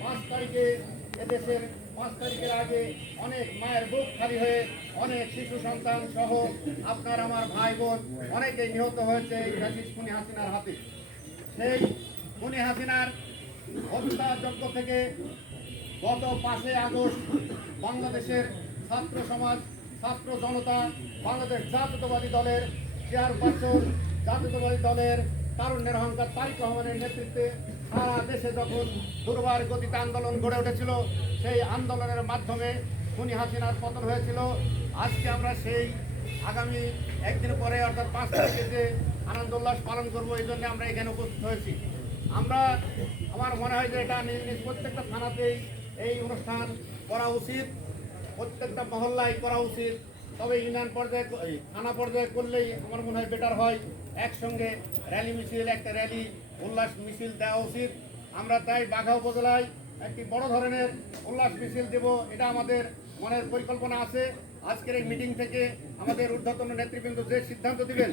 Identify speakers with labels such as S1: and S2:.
S1: পাঁচ তারিখে এদেশের পাঁচ তারিখের আগে অনেক মায়ের বুক খালি হয়ে অনেক শিশু সন্তান সহ আপনার আমার ভাই বোন অনেকেই নিহত হয়েছে এই খুনি হাসিনার হাতে। সেই খুনি হাসিনার হত্যাযজ্ঞ থেকে গত পাঁচই আগস্ট বাংলাদেশের ছাত্র সমাজ, ছাত্র জনতা, বাংলাদেশ জাতীয়তাবাদী দলের চেয়ারপারসন জাতীয়তাবাদী দলের তারুণ্যের অহংকার তারিক রহমানের নেতৃত্বে সারা দেশে যখন দুর্বার গতিতে আন্দোলন গড়ে উঠেছিল, সেই আন্দোলনের মাধ্যমে খুনি হাসিনার পতন হয়েছিল। আজকে আমরা সেই আগামী একদিন পরে, অর্থাৎ পাঁচ তারিখে যে আনন্দ উল্লাস পালন করব, এই জন্য আমরা এখানে উপস্থিত হয়েছি। আমরা, আমার মনে হয় যে এটা নিজ নিজ প্রত্যেকটা থানাতেই এই অনুষ্ঠান করা উচিত, প্রত্যেকটা মহল্লায় করা উচিত। তবে ইউনিয়ন পর্যায়ে থানা পর্যায়ে করলেই আমার মনে হয় বেটার হয়। একসঙ্গে র্যালি মিছিল, একটা র্যালি উল্লাস মিছিল দেওয়া উচিত। আমরা তাই বাঘা উপজেলায় একটি বড় ধরনের উল্লাস মিছিল দেব, এটা আমাদের মনের পরিকল্পনা আছে। আজকের এই মিটিং থেকে আমাদের ঊর্ধ্বতন নেতৃবৃন্দ যে সিদ্ধান্ত দিবেন